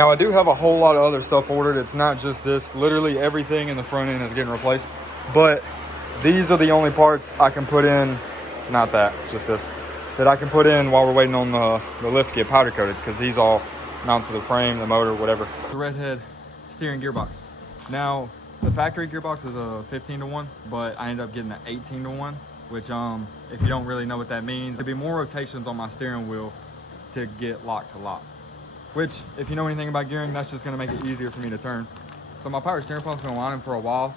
Now I do have a whole lot of other stuff ordered. It's not just this. Literally everything in the front end is getting replaced. But these are the only parts I can put in, not that, just this, that I can put in while we're waiting on the lift to get powder coated, because these all mount to the frame, the motor, whatever. The redhead steering gearbox. Now, the factory gearbox is a 15-to-1, but I ended up getting an 18-to-1, which if you don't really know what that means, there'd be more rotations on my steering wheel to get lock to lock. Which, if you know anything about gearing, that's just gonna make it easier for me to turn. So my power steering pump's been lining for a while,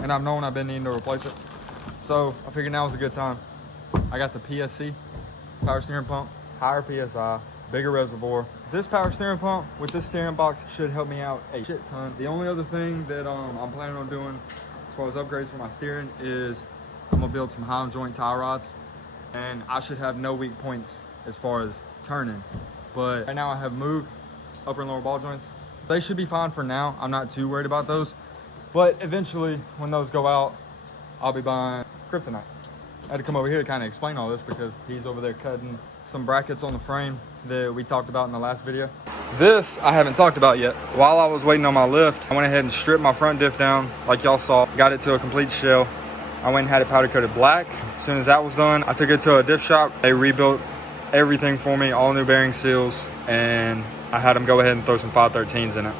and I've known I've been needing to replace it. So I figured now was a good time. I got the PSC power steering pump, higher PSI, bigger reservoir. This power steering pump with this steering box should help me out a shit ton. The only other thing that I'm planning on doing as far as upgrades for my steering is I'm gonna build some high joint tie rods, and I should have no weak points as far as turning. But right now I have moved upper and lower ball joints. They should be fine for now. I'm not too worried about those. But eventually, when those go out, I'll be buying kryptonite. I had to come over here to kind of explain all this because he's over there cutting some brackets on the frame that we talked about in the last video. This I haven't talked about yet. While I was waiting on my lift, I went ahead and stripped my front diff down like y'all saw. Got it to a complete shell. I went and had it powder coated black. As soon as that was done, I took it to a diff shop. They rebuilt everything for me, all new bearing seals, and I had them go ahead and throw some 513s in it.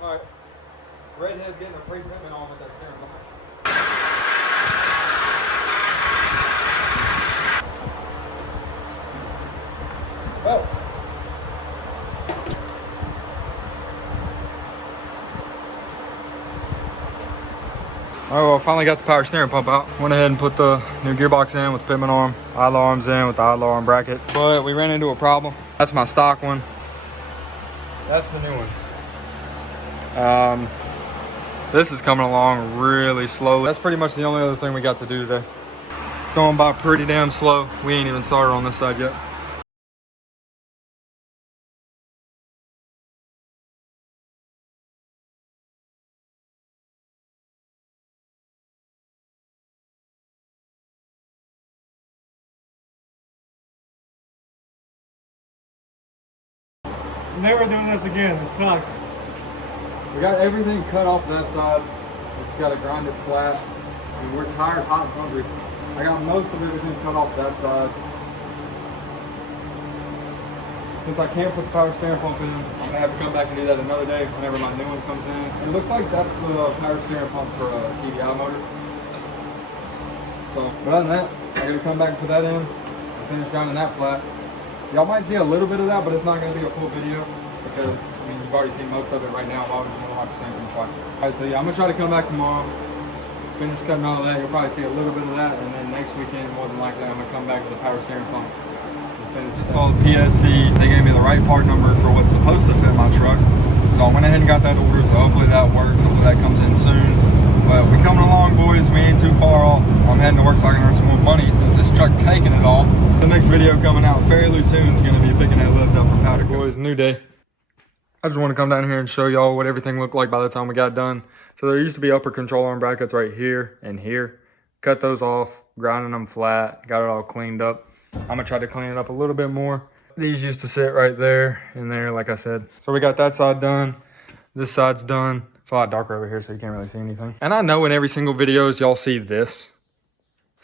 Alright, redhead's getting a free payment on with that steering box. Oh! Alright, well, I finally got the power steering pump out. Went ahead and put the new gearbox in with the pitman arm, idler arms in with the idler arm bracket. But we ran into a problem. That's my stock one. That's the new one. This is coming along really slowly. That's pretty much the only other thing we got to do today. It's going by pretty damn slow. We ain't even started on this side yet. Never doing this again. It sucks. We got everything cut off that side. We just got to grind it flat. And we're tired, hot, and hungry. I got most of everything cut off that side. Since I can't put the power steering pump in, I'm gonna have to come back and do that another day whenever my new one comes in. It looks like that's the power steering pump for a TDI motor. So, but other than that, I gotta come back and put that in and finish grinding that flat. Y'all might see a little bit of that, but it's not gonna be a full video because I mean you've already seen most of it right now. Why would you want to watch the same thing twice? Alright, so yeah, I'm gonna try to come back tomorrow, finish cutting all of that. You'll probably see a little bit of that, and then next weekend, more than likely, I'm gonna come back with the power steering pump. It's called PSC. They gave me the right part number for what's supposed to fit my truck. So I went ahead and got that ordered, so hopefully that works. Hopefully that comes in soon. But we coming along, boys. We ain't too far off. I'm heading to work so I can earn some more money since this truck taking it all. The next video coming out fairly soon is going to be picking that lift up from powder. Boys, new day. I just want to come down here and show y'all what everything looked like by the time we got done. So there used to be upper control arm brackets right here and here. Cut those off, grinding them flat, got it all cleaned up. I'm gonna try to clean it up a little bit more. These used to sit right there and there, like I said. So we got that side done. This side's done. It's a lot darker over here, so you can't really see anything. And I know in every single videos, y'all see this.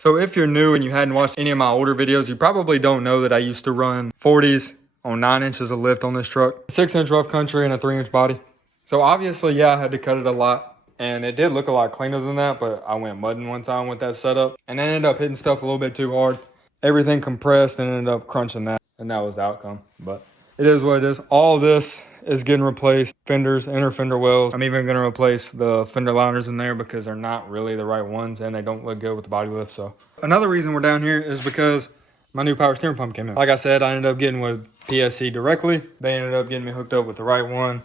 So if you're new and you hadn't watched any of my older videos, you probably don't know that I used to run 40s on 9 inches of lift on this truck, 6-inch rough country and a 3-inch body. So obviously, yeah, I had to cut it a lot, and it did look a lot cleaner than that, but I went mudding one time with that setup and I ended up hitting stuff a little bit too hard. Everything compressed and ended up crunching that, and that was the outcome. But it is what it is. All this is getting replaced. Fenders, inner fender wells. I'm even going to replace the fender liners in there because they're not really the right ones and they don't look good with the body lift. So another reason we're down here is because my new power steering pump came in. Like I said, I ended up getting with PSC directly. They ended up getting me hooked up with the right one.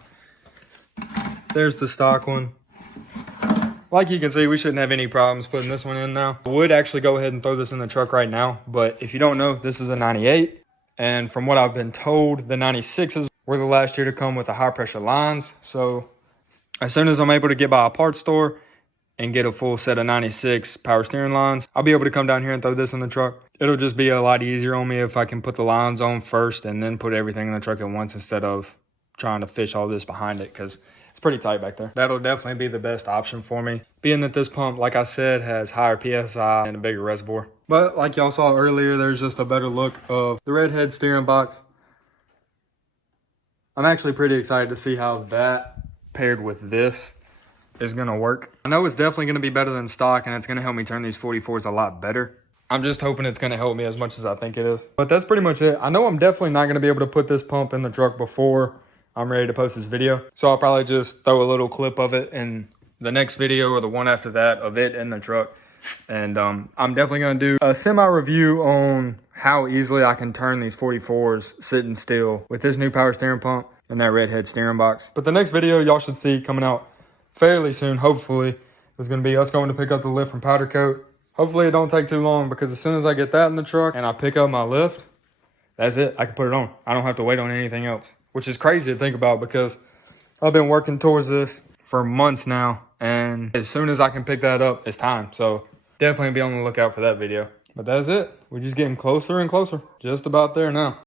There's the stock one. Like you can see, we shouldn't have any problems putting this one in now. I would actually go ahead and throw this in the truck right now, but if you don't know, this is a 98. And from what I've been told, the 96s were the last year to come with the high pressure lines. So as soon as I'm able to get by a parts store and get a full set of 96 power steering lines, I'll be able to come down here and throw this in the truck. It'll just be a lot easier on me if I can put the lines on first and then put everything in the truck at once instead of trying to fish all this behind it, because it's pretty tight back there. That'll definitely be the best option for me, being that this pump, like I said, has higher PSI and a bigger reservoir. But like y'all saw earlier, there's just a better look of the red head steering box. I'm actually pretty excited to see how that paired with this is gonna work. I know it's definitely gonna be better than stock, and it's gonna help me turn these 44s a lot better. I'm just hoping it's gonna help me as much as I think it is. But that's pretty much it. I know I'm definitely not gonna be able to put this pump in the truck before I'm ready to post this video. So I'll probably just throw a little clip of it in the next video or the one after that of it in the truck. And I'm definitely gonna do a semi-review on how easily I can turn these 44s sitting still with this new power steering pump and that redhead steering box. But the next video y'all should see coming out fairly soon, hopefully, is gonna be us going to pick up the lift from Powder Coat. Hopefully it don't take too long, because as soon as I get that in the truck and I pick up my lift, that's it. I can put it on. I don't have to wait on anything else, which is crazy to think about because I've been working towards this for months now. And as soon as I can pick that up, it's time. So definitely be on the lookout for that video. But that's it. We're just getting closer and closer. Just about there now.